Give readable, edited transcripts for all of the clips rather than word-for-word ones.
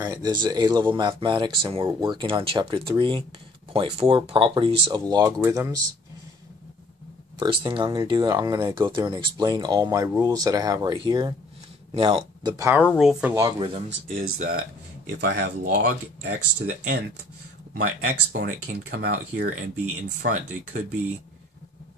Alright, this is A-level mathematics and we're working on chapter 3.4, properties of logarithms. First thing I'm going to do, I'm going to go through and explain all my rules that I have right here. Now, the power rule for logarithms is that if I have log x to the nth, my exponent can come out here and be in front. It could be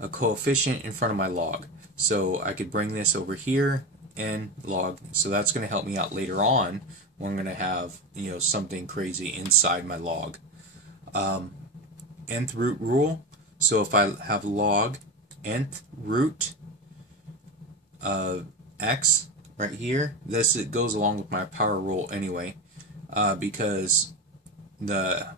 a coefficient in front of my log. So I could bring this over here and log. So that's going to help me out later on when I'm going to have, something crazy inside my log. Nth root rule. So if I have log nth root of x right here, it goes along with my power rule anyway, because the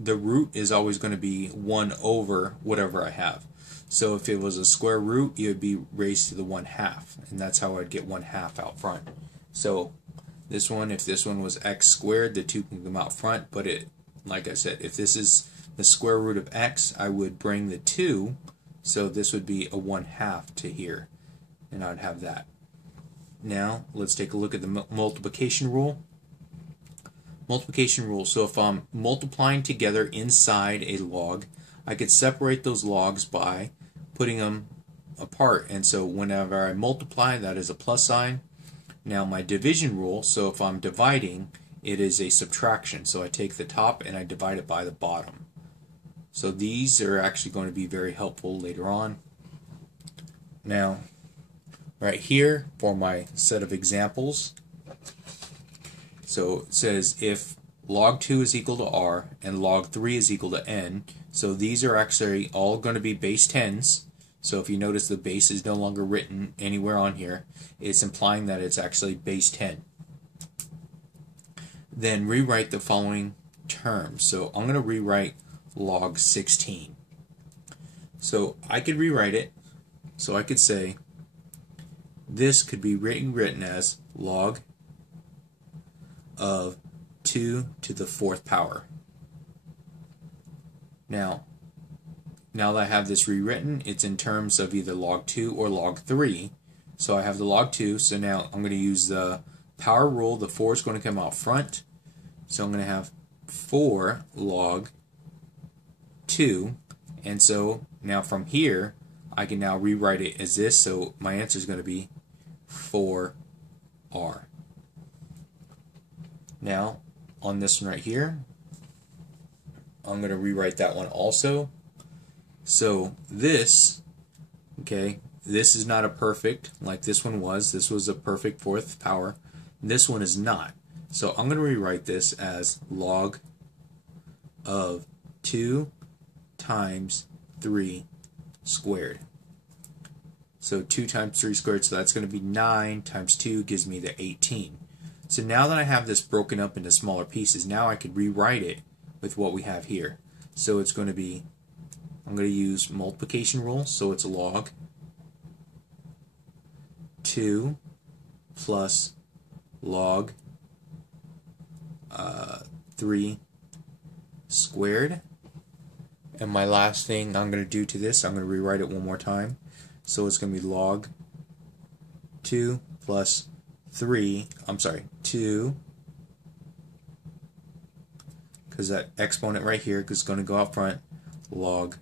root is always going to be 1 over whatever I have. So if it was a square root, it would be raised to the 1/2, and that's how I'd get 1/2 out front. So this one, if this one was x squared, the 2 can come out front, but like I said, if this is the square root of x, I would bring the 2, so this would be a 1/2 to here, and I'd have that. Now, let's take a look at the multiplication rule. Multiplication rule, so if I'm multiplying together inside a log, I could separate those logs by putting them apart, and so whenever I multiply, that is a plus sign. Now my division rule, so if I'm dividing, it is a subtraction, so I take the top and I divide it by the bottom. So these are actually going to be very helpful later on. Now, right here for my set of examples, so it says if log 2 is equal to r and log 3 is equal to n, so these are actually all going to be base 10s. So if you notice the base is no longer written anywhere on here, it's implying that it's actually base 10. Then rewrite the following terms. So I'm going to rewrite log 16. So I could rewrite it, so I could say this could be written as log of 2 to the 4th power. Now that I have this rewritten, it's in terms of either log 2 or log 3. So I have the log 2, so now I'm going to use the power rule. The 4 is going to come out front. So I'm going to have 4 log 2. And so now from here, I can now rewrite it as this. So my answer is going to be 4r. Now, on this one right here, I'm going to rewrite that one also. So this, this is not a perfect like this one was. This was a perfect 4th power. This one is not. So I'm going to rewrite this as log of 2 times 3 squared. So 2 times 3 squared, so that's going to be 9 times 2 gives me the 18. So now that I have this broken up into smaller pieces, now I could rewrite it with what we have here. So it's going to be, I'm going to use multiplication rule, so it's log 2 plus log 3 squared. And my last thing I'm going to do to this, I'm going to rewrite it one more time. So it's going to be log 2 plus 2, because that exponent right here is going to go out front, log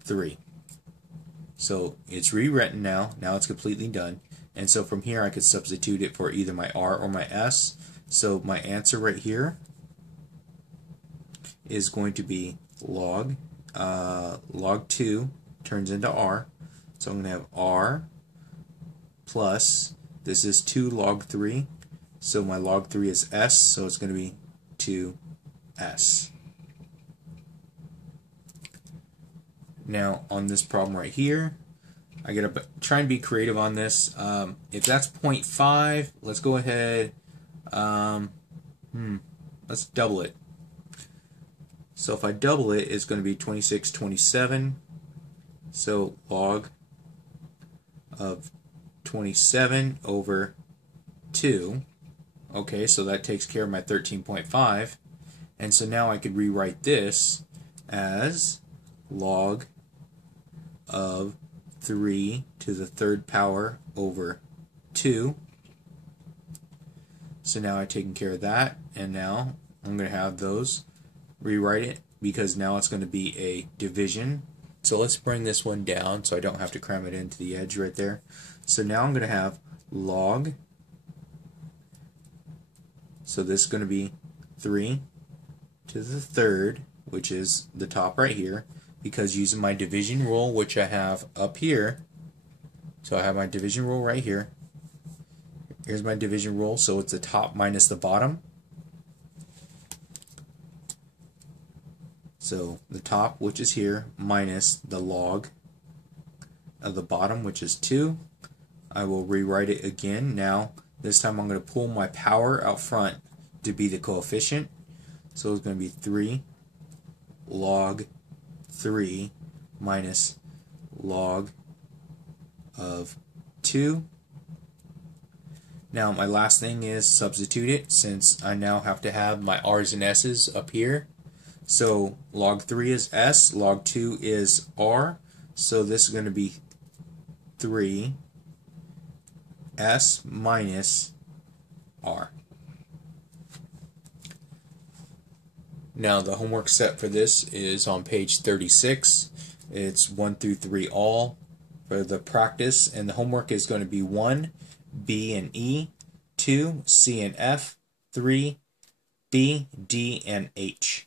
3. So it's rewritten now. Now it's completely done. And so from here I could substitute it for either my r or my s. So my answer right here is going to be log 2 turns into r. So I'm going to have r plus, this is 2 log 3. So my log 3 is s, so it's going to be 2s. Now on this problem right here, I gotta try and be creative on this. If that's 0.5, let's go ahead. Let's double it. So if I double it, it's going to be 2627. So log of 27 over 2. Okay, so that takes care of my 13.5. And so now I could rewrite this as log of 3 to the 3rd power over 2. So now I've taken care of that, and now I'm going to have those rewrite it because now it's going to be a division. So let's bring this one down so I don't have to cram it into the edge right there. So now I'm going to have log. So this is going to be 3 to the third, which is the top right here, because using my division rule, which I have up here. So I have my division rule right here. Here's my division rule, so it's the top minus the bottom. So the top, which is here, minus the log of the bottom, which is 2. I will rewrite it again. Now, this time I'm going to pull my power out front to be the coefficient. So it's going to be 3 log 3 minus log of 2. Now my last thing is substitute it, since I now have to have my r's and s's up here. So log 3 is s, log 2 is r, so this is going to be 3 s minus r. Now the homework set for this is on page 36. It's 1 through 3 all for the practice, and the homework is going to be 1, B and E, 2, C and F, 3, B, D, and H.